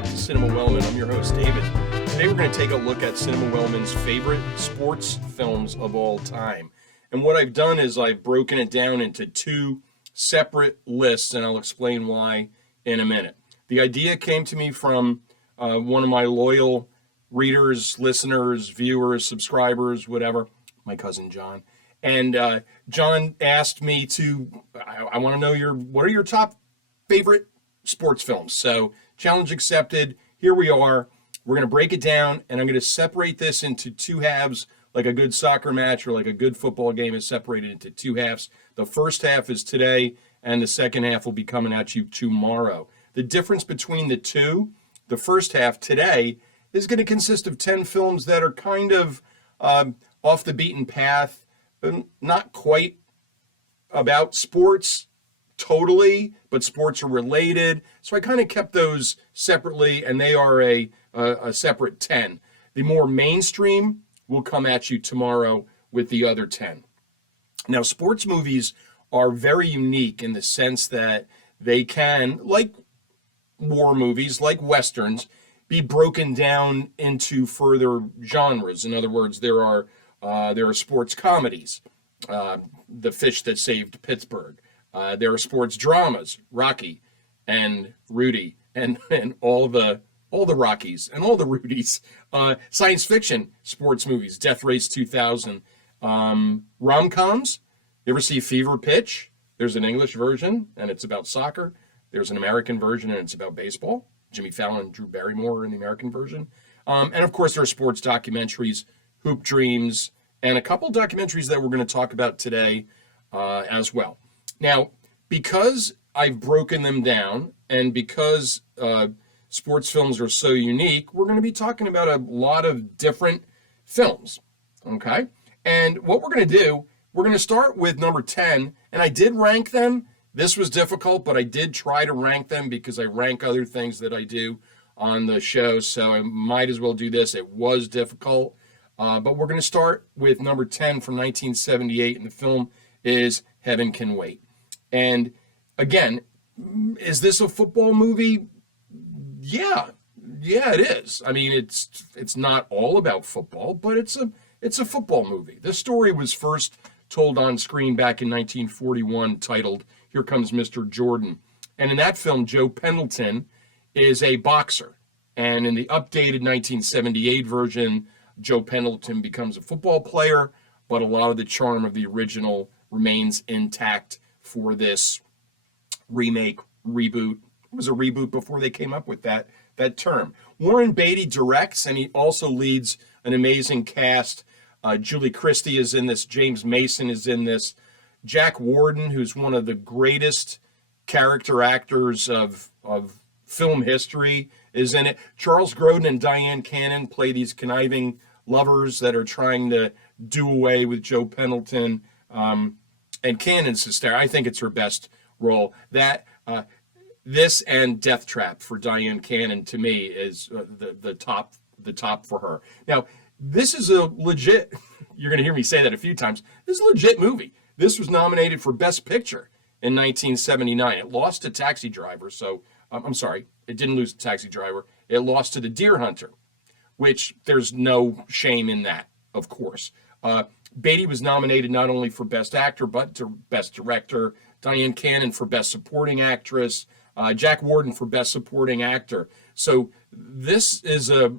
back to Cinema Wellman. I'm your host, David. Today we're going to take a look at Cinema Wellman's favorite sports films of all time. And what I've done is I've broken it down into two separate lists, and I'll explain why in a minute. The idea came to me from one of my loyal readers, listeners, viewers, subscribers, whatever, my cousin John. And John asked me I want to know what are your top favorite sports films? So challenge accepted. Here we are. We're going to break it down, and I'm going to separate this into two halves, like a good soccer match or like a good football game is separated into two halves. The first half is today, and the second half will be coming at you tomorrow. The difference between the two, the first half today, is going to consist of 10 films that are kind of off the beaten path, not quite about sports totally, but sports are related. So I kind of kept those separately, and they are a separate 10. The more mainstream will come at you tomorrow with the other 10. Now, sports movies are very unique in the sense that they can, like war movies, like westerns, be broken down into further genres. In other words, there are sports comedies, The Fish That Saved Pittsburgh. There are sports dramas, Rocky and Rudy, and all the Rockies and all the Rudys. Science fiction sports movies, Death Race 2000. Rom-coms. You ever see Fever Pitch? There's an English version, and it's about soccer. There's an American version, and it's about baseball. Jimmy Fallon and Drew Barrymore in the American version. And, of course, there are sports documentaries, Hoop Dreams, and a couple documentaries that we're going to talk about today as well. Now, because I've broken them down and because sports films are so unique, we're going to be talking about a lot of different films, okay? And what we're going to do, we're going to start with number 10, and I did rank them. This was difficult, but I did try to rank them because I rank other things that I do on the show, so I might as well do this. It was difficult. But we're going to start with number 10 from 1978, and the film is Heaven Can Wait. And again, is this a football movie? Yeah, it is. I mean, it's not all about football, but it's a football movie. This story was first told on screen back in 1941, titled Here Comes Mr. Jordan. And in that film, Joe Pendleton is a boxer. And in the updated 1978 version, Joe Pendleton becomes a football player, but a lot of the charm of the original remains intact for this remake, reboot. It was a reboot before they came up with that term. Warren Beatty directs, and he also leads an amazing cast. Julie Christie is in this. James Mason is in this. Jack Warden, who's one of the greatest character actors of film history, is in it. Charles Grodin and Diane Cannon play these conniving lovers that are trying to do away with Joe Pendleton. And Cannon's hysterical. I think it's her best role. This and Death Trap for Diane Cannon, to me, is the top for her. Now, this is a legit, you're going to hear me say that a few times, this is a legit movie. This was nominated for Best Picture in 1979. It lost to Taxi Driver, so, I'm sorry, it didn't lose to Taxi Driver. It lost to The Deer Hunter, which there's no shame in that, of course. Beatty was nominated not only for Best Actor, but to Best Director. Diane Cannon for Best Supporting Actress. Jack Warden for Best Supporting Actor. So this is a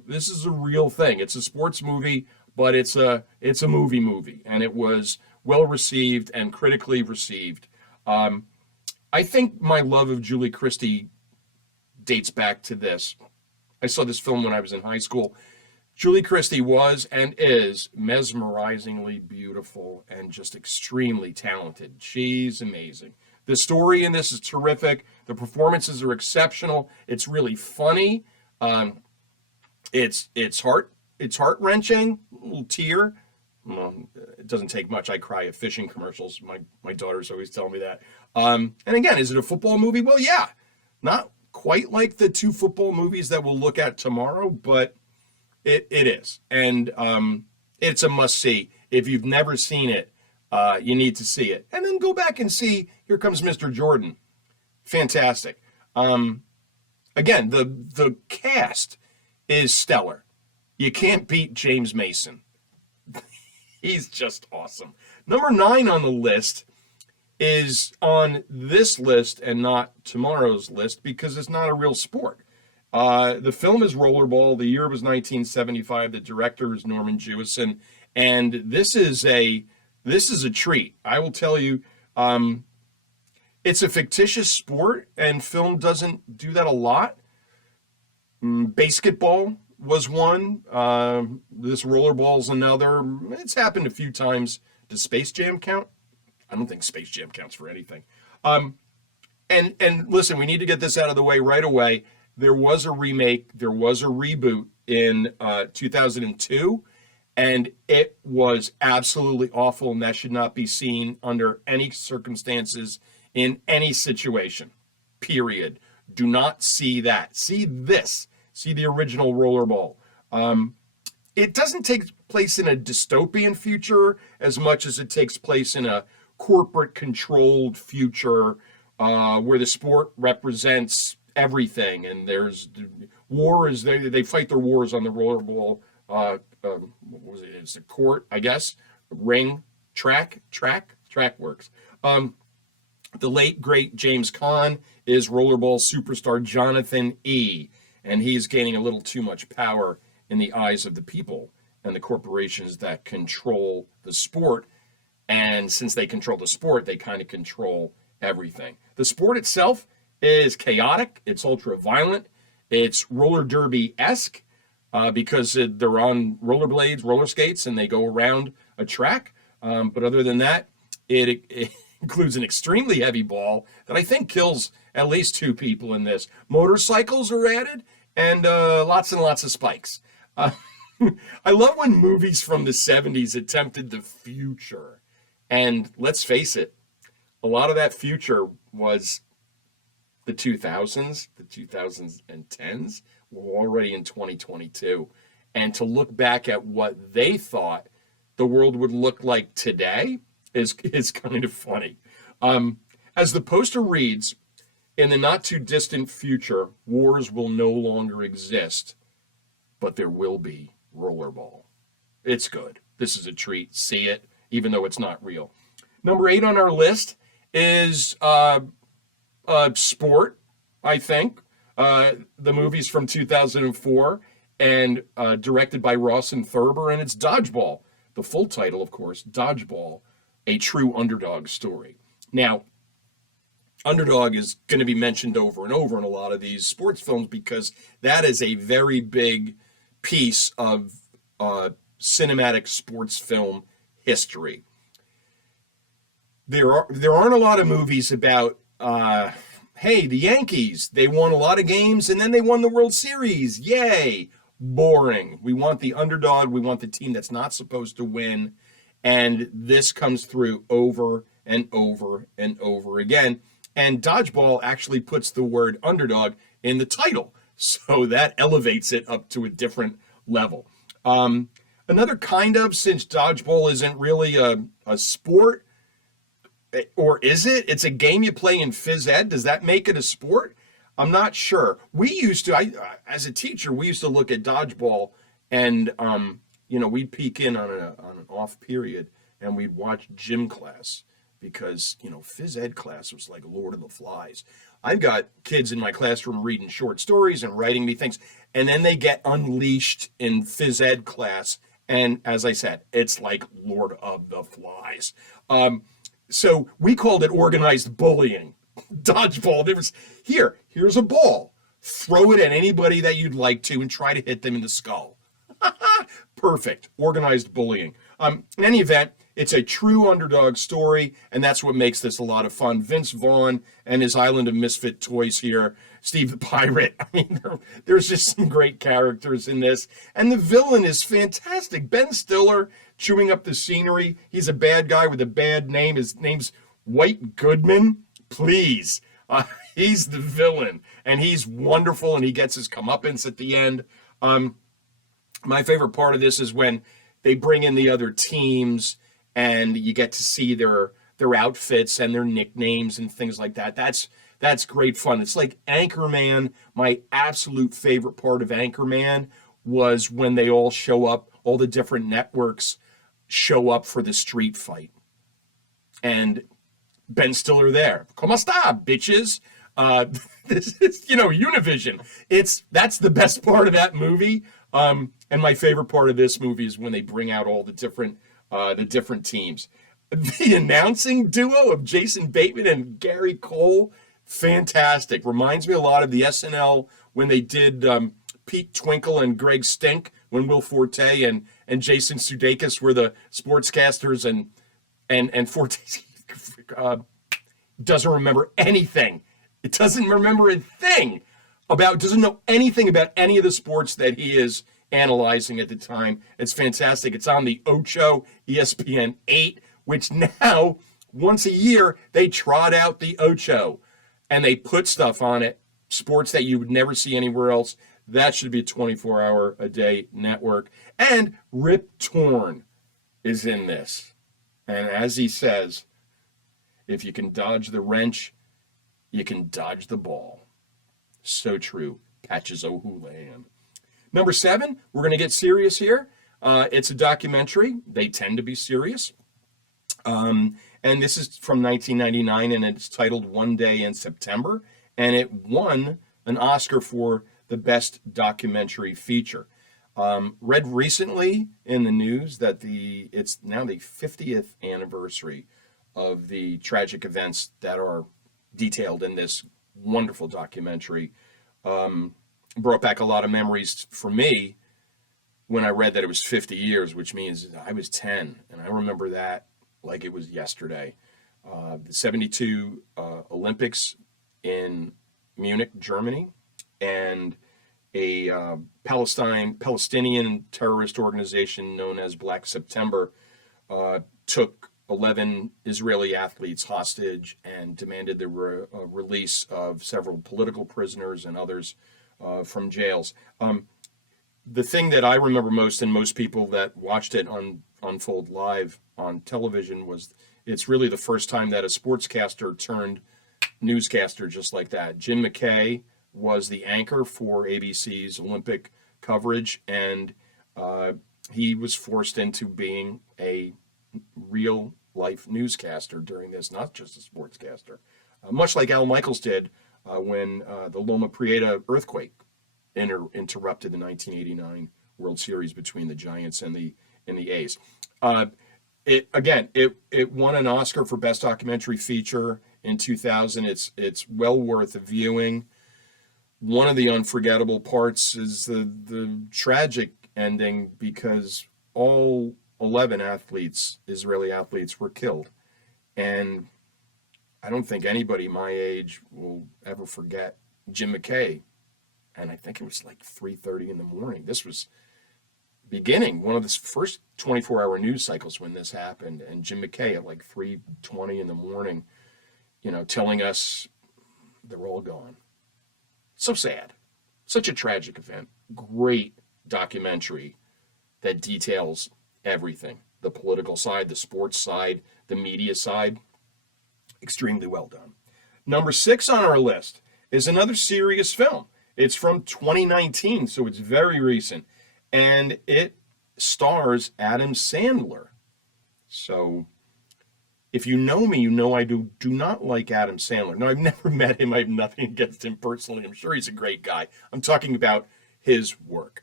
real thing. It's a sports movie, but it's a movie, and it was well received and critically received. I think my love of Julie Christie dates back to this. I saw this film when I was in high school. Julie Christie was and is mesmerizingly beautiful and just extremely talented. She's amazing. The story in this is terrific. The performances are exceptional. It's really funny. It's heart-wrenching. A little tear. Well, it doesn't take much. I cry at fishing commercials. My daughter's always telling me that. And again, is it a football movie? Well, yeah. Not quite like the two football movies that we'll look at tomorrow, but it is. And it's a must-see. If you've never seen it, you need to see it. And then go back and see Here Comes Mr. Jordan. Fantastic. again, the cast is stellar. You can't beat James Mason. He's just awesome. Number 9 on the list is on this list and not tomorrow's list because it's not a real sport. The film is Rollerball. The year was 1975. The director is Norman Jewison, and this is a treat. I will tell you, it's a fictitious sport, and film doesn't do that a lot. Basketball was one. This Rollerball's another. It's happened a few times. Does Space Jam count? I don't think Space Jam counts for anything. And listen, we need to get this out of the way right away. There was a remake, there was a reboot in 2002, and it was absolutely awful, and that should not be seen under any circumstances in any situation, period. Do not see that. See this. See the original Rollerball. It doesn't take place in a dystopian future as much as it takes place in a corporate-controlled future where the sport represents everything, and there's wars. They fight their wars on the Rollerball. What was it? It's a court, I guess. Ring, track works. The late great James Caan is Rollerball superstar Jonathan E., and he's gaining a little too much power in the eyes of the people and the corporations that control the sport. And since they control the sport, they kind of control everything. The sport itself is chaotic. It's ultra violent. It's roller derby-esque because they're on rollerblades, roller skates, and they go around a track. But other than that, it includes an extremely heavy ball that I think kills at least 2 people in this. Motorcycles are added, and lots and lots of spikes. I love when movies from the 70s attempted the future. And let's face it, a lot of that future was the 2000s, the 2010s. We're already in 2022. And to look back at what they thought the world would look like today is kind of funny. As the poster reads, in the not too distant future, wars will no longer exist, but there will be Rollerball. It's good. This is a treat. See it, even though it's not real. Number 8 on our list is sport, I think. The movie's from 2004 and directed by Rawson Thurber, and it's Dodgeball. The full title, of course, Dodgeball, a true underdog story. Now, underdog is going to be mentioned over and over in a lot of these sports films because that is a very big piece of cinematic sports film history. There aren't a lot of movies about, hey, the Yankees, they won a lot of games and then they won the World Series. Yay. Boring. We want the underdog. We want the team that's not supposed to win. And this comes through over and over and over again. And Dodgeball actually puts the word underdog in the title. So that elevates it up to a different level. Another kind of, since Dodgeball isn't really a sport, or is it? It's a game you play in phys ed. Does that make it a sport? I'm not sure. We used to, as a teacher, we used to look at Dodgeball and, we'd peek in on an off period and we'd watch gym class because, phys ed class was like Lord of the Flies. I've got kids in my classroom reading short stories and writing me things, and then they get unleashed in phys ed class. And as I said, it's like Lord of the Flies. So we called it organized bullying. Dodgeball. Here's a ball. Throw it at anybody that you'd like to and try to hit them in the skull. Perfect. Organized bullying. In any event, it's a true underdog story, and that's what makes this a lot of fun. Vince Vaughn and his island of misfit toys here. Steve the Pirate. I mean, there's just some great characters in this. And the villain is fantastic. Ben Stiller chewing up the scenery. He's a bad guy with a bad name. His name's White Goodman. Please. He's the villain, and he's wonderful, and he gets his comeuppance at the end. My favorite part of this is when they bring in the other teams, and you get to see their outfits and their nicknames and things like that. That's That's great fun. It's like Anchorman. My absolute favorite part of Anchorman was when they all show up, all the different networks show up for the street fight. And Ben Stiller there. Como esta, bitches? This is, Univision. That's the best part of that movie. And my favorite part of this movie is when they bring out all the different teams. The announcing duo of Jason Bateman and Gary Cole, fantastic. Reminds me a lot of the SNL when they did Pete Twinkle and Greg Stink, when Will Forte and Jason Sudeikis were the sportscasters, and Forte doesn't remember anything. It doesn't remember a thing doesn't know anything about any of the sports that he is analyzing at the time. It's fantastic. It's on the Ocho, ESPN 8, which now, once a year, they trot out the Ocho, and they put stuff on it, sports that you would never see anywhere else. That should be a 24-hour-a-day network. And Rip Torn is in this. And as he says, if you can dodge the wrench, you can dodge the ball. So true. Patches O'Houlihan. Number 7, we're going to get serious here. It's a documentary. They tend to be serious. And this is from 1999, and it's titled One Day in September. And it won an Oscar for the best documentary feature. Read recently in the news that it's now the 50th anniversary of the tragic events that are detailed in this wonderful documentary. Brought back a lot of memories for me when I read that it was 50 years, which means I was 10, and I remember that like it was yesterday. The 72 Olympics in Munich, Germany, and a Palestinian terrorist organization known as Black September took 11 Israeli athletes hostage and demanded the release of several political prisoners and others from jails. The thing that I remember most, and most people that watched it unfold live on television, was it's really the first time that a sportscaster turned newscaster just like that. Jim McKay was the anchor for ABC's Olympic coverage, and he was forced into being a real life newscaster during this, not just a sportscaster. Much like Al Michaels did when the Loma Prieta earthquake interrupted the 1989 World Series between the Giants and the A's. It won an Oscar for Best Documentary Feature in 2000. It's well worth a viewing. One of the unforgettable parts is the tragic ending, because all 11 Israeli athletes, were killed. And I don't think anybody my age will ever forget Jim McKay. And I think it was like 3:30 in the morning. This was beginning one of the first 24-hour news cycles when this happened. And Jim McKay at like 3:20 in the morning, telling us they're all gone. So sad. Such a tragic event. Great documentary that details everything. The political side, the sports side, the media side. Extremely well done. Number 6 on our list is another serious film. It's from 2019, so it's very recent. And it stars Adam Sandler. So if you know me, you know I do not like Adam Sandler. No, I've never met him. I have nothing against him personally. I'm sure he's a great guy. I'm talking about his work.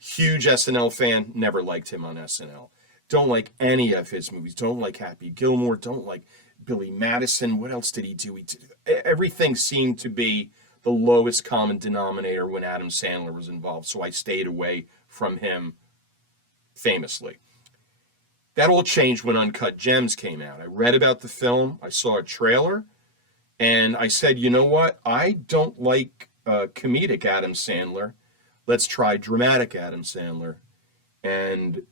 Huge SNL fan, never liked him on SNL. Don't like any of his movies. Don't like Happy Gilmore. Don't like Billy Madison. What else did he do? Everything seemed to be the lowest common denominator when Adam Sandler was involved, so I stayed away from him famously. That all changed when Uncut Gems came out. I read about the film, I saw a trailer, and I said, you know what? I don't like comedic Adam Sandler. Let's try dramatic Adam Sandler. And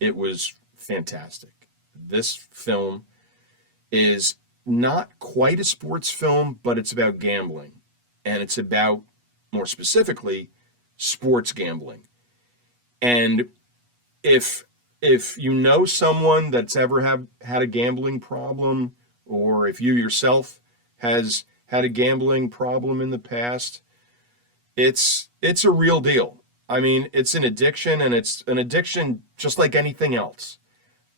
it was fantastic. This film is not quite a sports film, but it's about gambling. And it's about, more specifically, sports gambling. And if you know someone that's ever had a gambling problem, or if you yourself has had a gambling problem in the past, it's a real deal. I mean, it's an addiction, and it's an addiction just like anything else.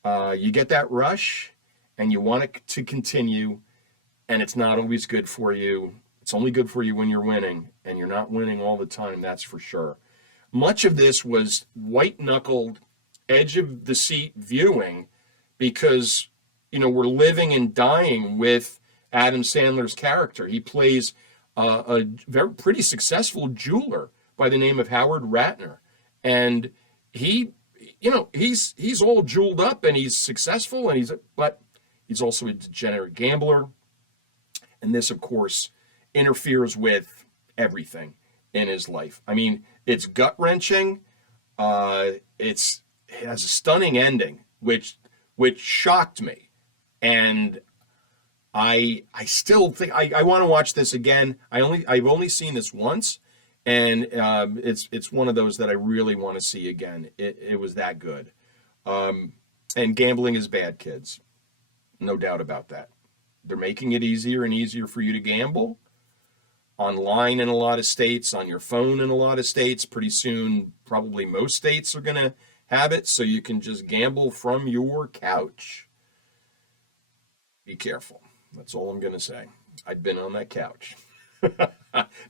You get that rush, and you want it to continue, and it's not always good for you. It's only good for you when you're winning, and you're not winning all the time, that's for sure. Much of this was white-knuckled, edge-of-the-seat viewing because, we're living and dying with Adam Sandler's character. He plays a very pretty successful jeweler by the name of Howard Ratner, and he's all jeweled up and he's successful, and but he's also a degenerate gambler, and this, of course, interferes with everything in his life. I mean, it's gut wrenching. It has a stunning ending, which shocked me, and I still think I want to watch this again. I've only seen this once, and it's one of those that I really want to see again. It was that good. And gambling is bad, kids, no doubt about that. They're making it easier and easier for you to gamble online in a lot of states, on your phone in a lot of states. Pretty soon, probably most states are going to have it, so you can just gamble from your couch. Be careful. That's all I'm going to say. I've been on that couch.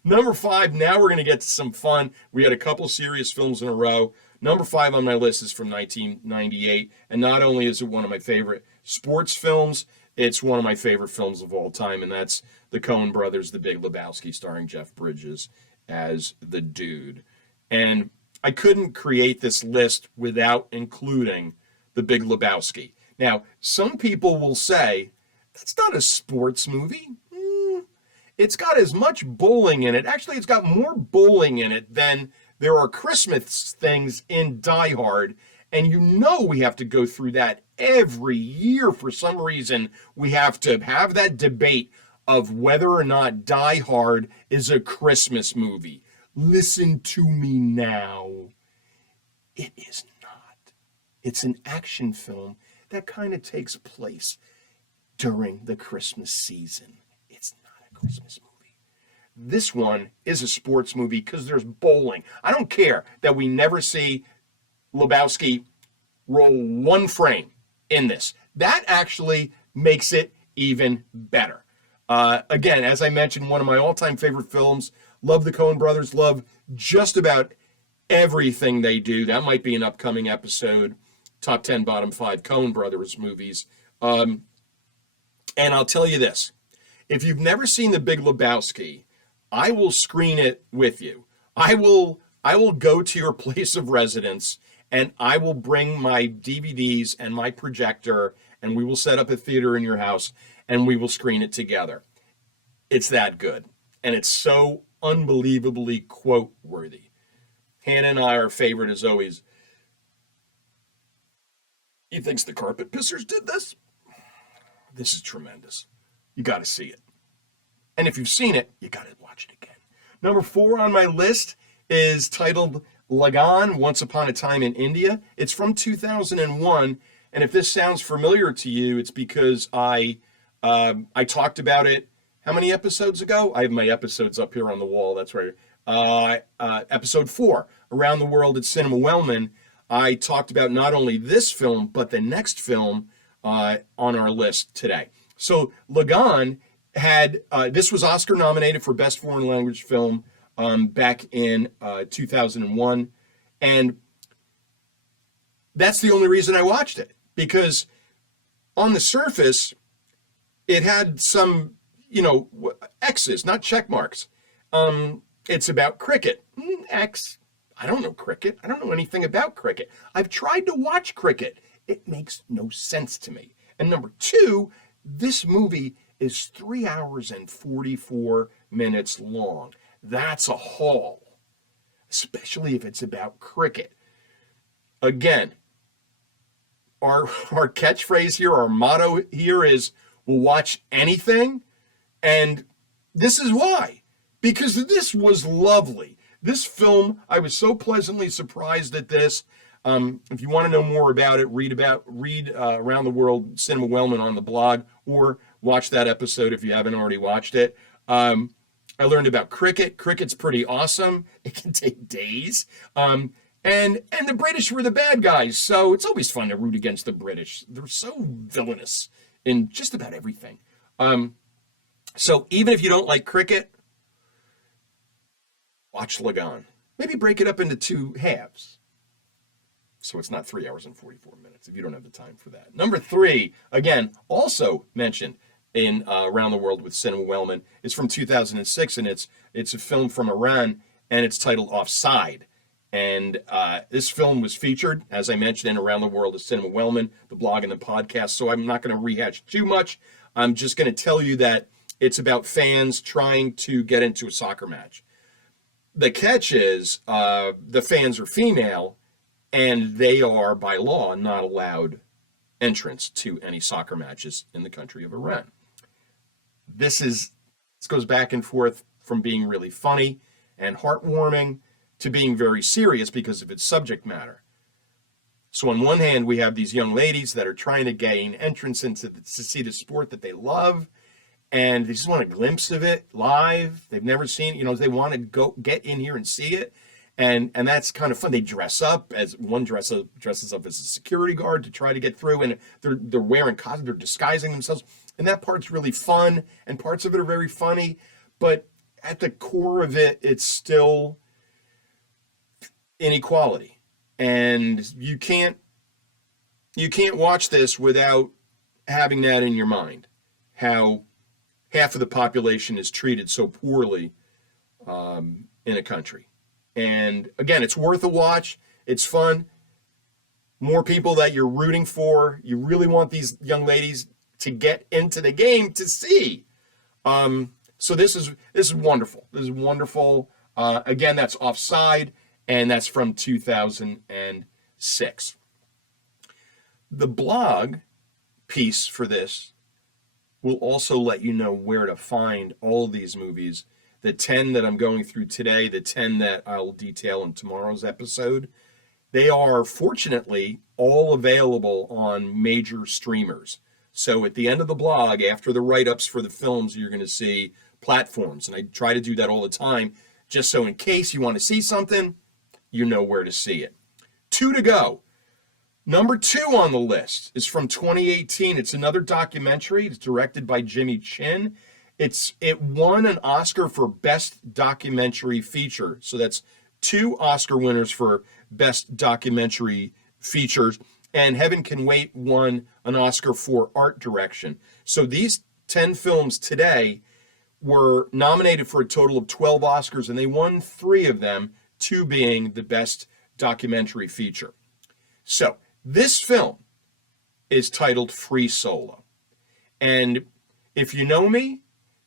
Number 5, now we're going to get to some fun. We had a couple serious films in a row. Number 5 on my list is from 1998, and not only is it one of my favorite sports films, it's one of my favorite films of all time, and that's the Coen brothers, The Big Lebowski, starring Jeff Bridges as the dude. And I couldn't create this list without including The Big Lebowski. Now, some people will say, that's not a sports movie. It's got as much bowling in it. Actually, it's got more bowling in it than there are Christmas things in Die Hard. And we have to go through that every year for some reason. We have to have that debate of whether or not Die Hard is a Christmas movie. Listen to me now. It is not. It's an action film that kind of takes place during the Christmas season. It's not a Christmas movie. This one is a sports movie because there's bowling. I don't care that we never see Lebowski roll one frame in this. That actually makes it even better. Again, as I mentioned, one of my all-time favorite films. Love the Coen brothers. Love just about everything they do. That might be an upcoming episode. Top 10, bottom 5 Coen brothers movies. And I'll tell you this. If you've never seen The Big Lebowski, I will screen it with you. I will go to your place of residence, and I will bring my DVDs and my projector, and we will set up a theater in your house, and we will screen it together. It's that good. And it's so unbelievably quote-worthy. Hannah and I, our favorite is always, he thinks the carpet pissers did this? This is tremendous. You got to see it. And if you've seen it, you got to watch it again. Number 4 on my list is titled Logan, Once Upon a Time in India. It's from 2001, and if this sounds familiar to you, it's because I talked about it how many episodes ago? I have my episodes up here on the wall. That's right. Episode 4, Around the World at Cinema Wellman. I talked about not only this film, but the next film on our list today. So Logan had, this was Oscar nominated for Best Foreign Language Film back in 2001. And that's the only reason I watched it, because on the surface, it had some, X's, not check marks. It's about cricket. X. I don't know cricket. I don't know anything about cricket. I've tried to watch cricket. It makes no sense to me. And number 2, this movie is 3 hours and 44 minutes long. That's a haul, especially if it's about cricket. Again, our catchphrase here, our motto here is, we'll watch anything. And this is why. Because this was lovely. This film, I was so pleasantly surprised at this. If you want to know more about it, read Around the World Cinema Wellman on the blog, or watch that episode if you haven't already watched it. I learned about cricket. Cricket's pretty awesome. It can take days. And the British were the bad guys, so it's always fun to root against the British. They're so villainous in just about everything. So even if you don't like cricket, watch Logan. Maybe break it up into 2 halves, so it's not 3 hours and 44 minutes if you don't have the time for that. Number 3, again, also mentioned in Around the World with Cinema Wellman. It's from 2006, and it's a film from Iran, and it's titled Offside. And this film was featured, as I mentioned, in Around the World with Cinema Wellman, the blog and the podcast, so I'm not going to rehash too much. I'm just going to tell you that it's about fans trying to get into a soccer match. The catch is the fans are female, and they are, by law, not allowed entrance to any soccer matches in the country of Iran. This goes back and forth from being really funny and heartwarming to being very serious because of its subject matter. So on one hand, we have these young ladies that are trying to gain entrance to see the sport that they love, and they just want a glimpse of it live. They've never seen it. They want to go get in here and see it. And that's kind of fun. They dress up as one dresses up as a security guard to try to get through, and they're wearing costumes, they're disguising themselves. And that part's really fun, and parts of it are very funny. But at the core of it, it's still inequality. And you can't watch this without having that in your mind. How half of the population is treated so poorly in a country. And again, it's worth a watch. It's fun. More people that you're rooting for. You really want these young ladies to get into the game to see. So this is wonderful. This is wonderful. Again, that's Offside, and that's from 2006. The blog piece for this will also let you know where to find all of these movies. The 10 that I'm going through today, the 10 that I'll detail in tomorrow's episode, they are fortunately all available on major streamers. So at the end of the blog, after the write-ups for the films, you're going to see platforms. And I try to do that all the time, just so in case you want to see something, you know where to see it. 2 to go. Number 2 on the list is from 2018. It's another documentary. It's directed by Jimmy Chin. It won an Oscar for Best Documentary Feature. So that's 2 Oscar winners for Best Documentary Features. And Heaven Can Wait won an Oscar for Art Direction. So these 10 films today were nominated for a total of 12 Oscars, and they won 3 of them, 2 being the Best Documentary Feature. So this film is titled Free Solo. And if you know me,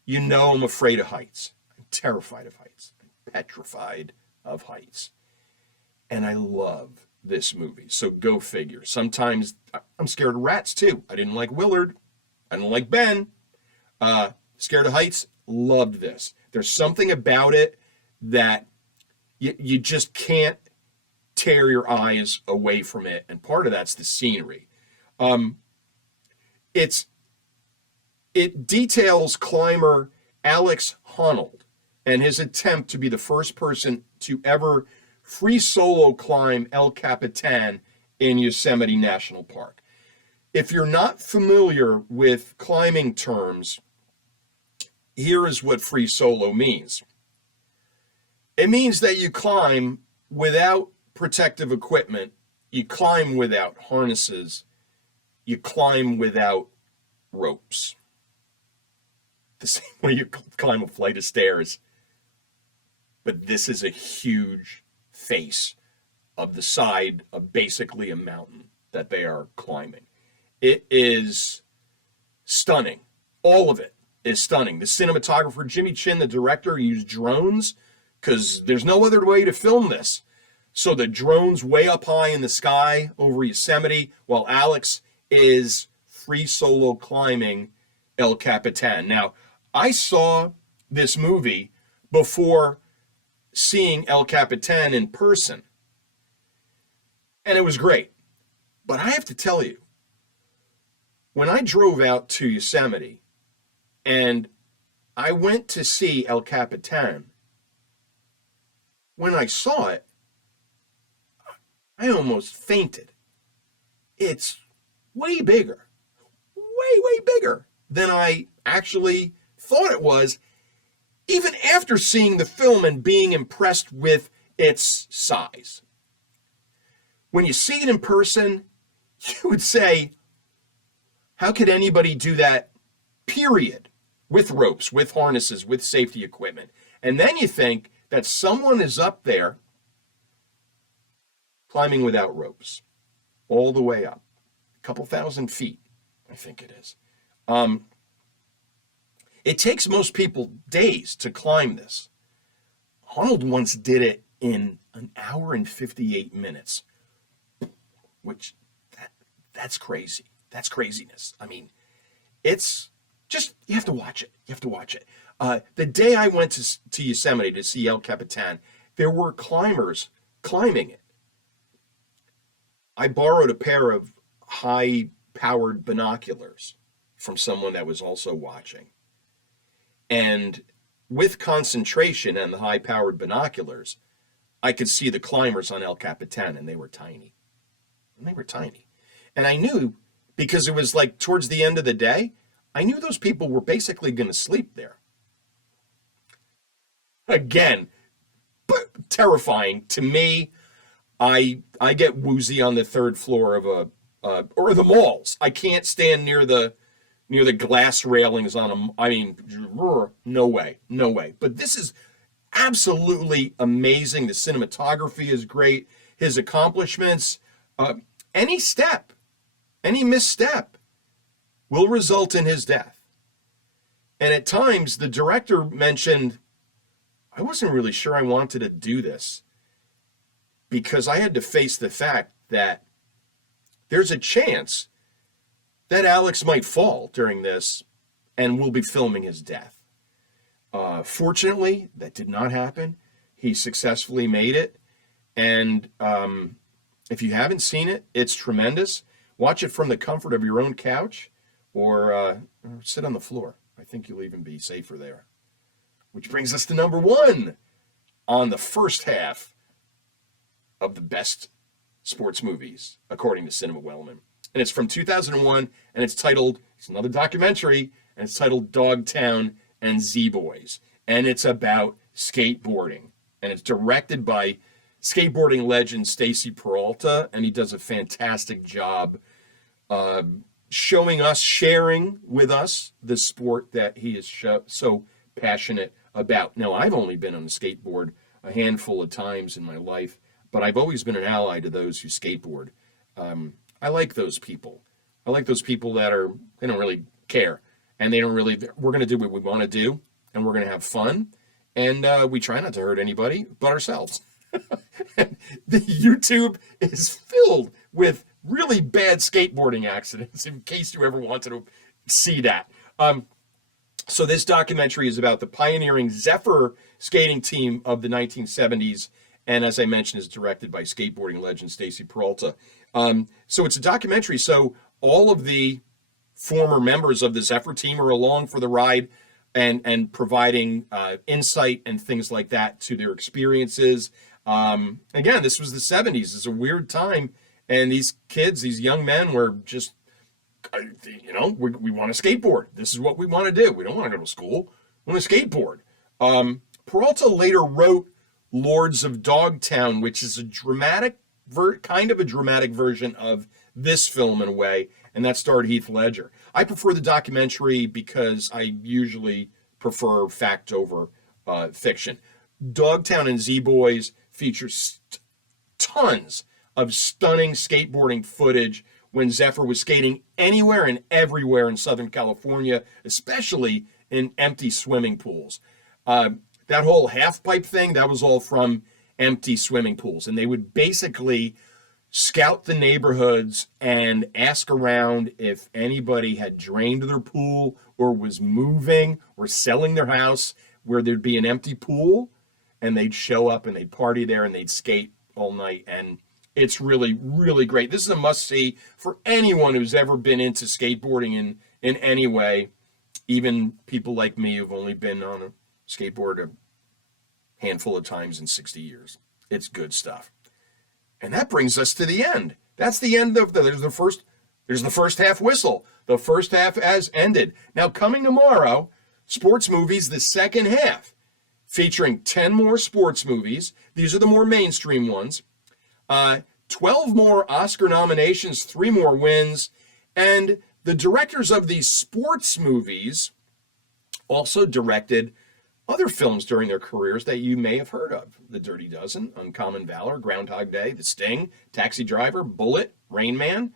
you know I'm afraid of heights. I'm terrified of heights. I'm petrified of heights. And I love this movie. So go figure. Sometimes I'm scared of rats too. I didn't like Willard. I don't like Ben. Scared of heights. Loved this. There's something about it that you just can't tear your eyes away from it. And part of that's the scenery. It details climber Alex Honnold and his attempt to be the first person to ever free solo climb El Capitan in Yosemite National Park. If you're not familiar with climbing terms, here is what free solo means. It means that you climb without protective equipment, you climb without harnesses, you climb without ropes. The same way you climb a flight of stairs. But this is a huge face of the side of basically a mountain that they are climbing. It is stunning. All of it is stunning. The cinematographer, Jimmy Chin, the director, used drones because there's no other way to film this. So the drone's way up high in the sky over Yosemite while Alex is free solo climbing El Capitan. Now, I saw this movie before seeing El Capitan in person, and it was great. But I have to tell you, when I drove out to Yosemite and I went to see El Capitan. When I saw it, I almost fainted. It's way bigger, way bigger than I actually thought it was, even after seeing the film and being impressed with its size. When you see it in person, you would say, how could anybody do that, period, with ropes, with harnesses, with safety equipment? And then you think that someone is up there climbing without ropes, all the way up, a couple thousand feet, I think it is. It takes most people days to climb this. Arnold once did it in an hour and 58 minutes, which that's crazy. That's craziness. I mean, it's just, you have to watch it. You have to watch it. The day I went to Yosemite to see El Capitan, there were climbers climbing it. I borrowed a pair of high-powered binoculars from someone that was also watching. And with concentration and the high-powered binoculars, I could see the climbers on El Capitan, and they were tiny. And I knew, because it was like towards the end of the day, I knew those people were basically going to sleep there. Again, but terrifying to me. I get woozy on the third floor of or the malls. I can't stand near the glass railings on them. I mean, no way. But this is absolutely amazing. The cinematography is great. His accomplishments, any misstep will result in his death. And at times, the director mentioned, I wasn't really sure I wanted to do this, because I had to face the fact that there's a chance that Alex might fall during this and we'll be filming his death. Fortunately, that did not happen. He successfully made it. And if you haven't seen it, it's tremendous. Watch it from the comfort of your own couch or sit on the floor. I think you'll even be safer there. Which brings us to number one on the first half of the best sports movies, according to Cinema Wellman. And it's from 2001, and it's another documentary, and it's titled Dogtown and Z Boys. And it's about skateboarding. And it's directed by skateboarding legend Stacy Peralta, and he does a fantastic job sharing with us the sport that he is so passionate about. Now, I've only been on a skateboard a handful of times in my life, but I've always been an ally to those who skateboard. I like those people. I like those people that they don't really care. And we're going to do what we want to do, and we're going to have fun. And we try not to hurt anybody but ourselves. The YouTube is filled with really bad skateboarding accidents, in case you ever wanted to see that. So this documentary is about the pioneering Zephyr skating team of the 1970s, and as I mentioned, is directed by skateboarding legend Stacy Peralta. So it's a documentary, so all of the former members of the Zephyr team are along for the ride and providing insight and things like that to their experiences. Again, this was the 70s. It's a weird time, and these kids, these young men were just, we want to skateboard. This is what we want to do. We don't want to go to school. We want to skateboard. Peralta later wrote Lords of Dogtown, which is a dramatic version of this film in a way, and that starred Heath Ledger. I prefer the documentary because I usually prefer fact over fiction. Dogtown and Z Boys features tons of stunning skateboarding footage when Zephyr was skating anywhere and everywhere in Southern California, especially in empty swimming pools. That whole half pipe thing, that was all from empty swimming pools. And they would basically scout the neighborhoods and ask around if anybody had drained their pool or was moving or selling their house where there'd be an empty pool. And they'd show up and they'd party there and they'd skate all night. And it's really, really great. This is a must-see for anyone who's ever been into skateboarding in any way, even people like me who've only been on a skateboard a handful of times in 60 years. It's good stuff. And that brings us to the end. That's the end of there's the first half whistle. The first half has ended. Now coming tomorrow, sports movies, the second half, featuring 10 more sports movies. These are the more mainstream ones. 12 more Oscar nominations, 3 more wins, and the directors of these sports movies also directed other films during their careers that you may have heard of. The Dirty Dozen, Uncommon Valor, Groundhog Day, The Sting, Taxi Driver, Bullet, Rain Man.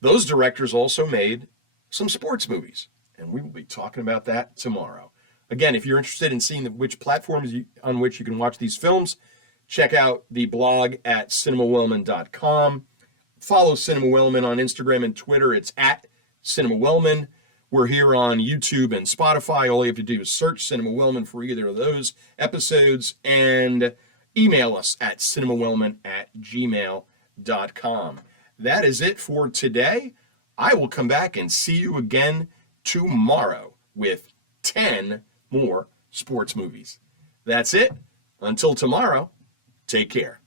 Those directors also made some sports movies, and we will be talking about that tomorrow. Again, if you're interested in seeing which platforms on which you can watch these films, check out the blog at cinemawellman.com. Follow Cinema Wellman on Instagram and Twitter. It's at Cinema Wellman. We're here on YouTube and Spotify. All you have to do is search Cinema Wellman for either of those episodes and email us at cinemawellman@gmail.com. That is it for today. I will come back and see you again tomorrow with 10 more sports movies. That's it. Until tomorrow, take care.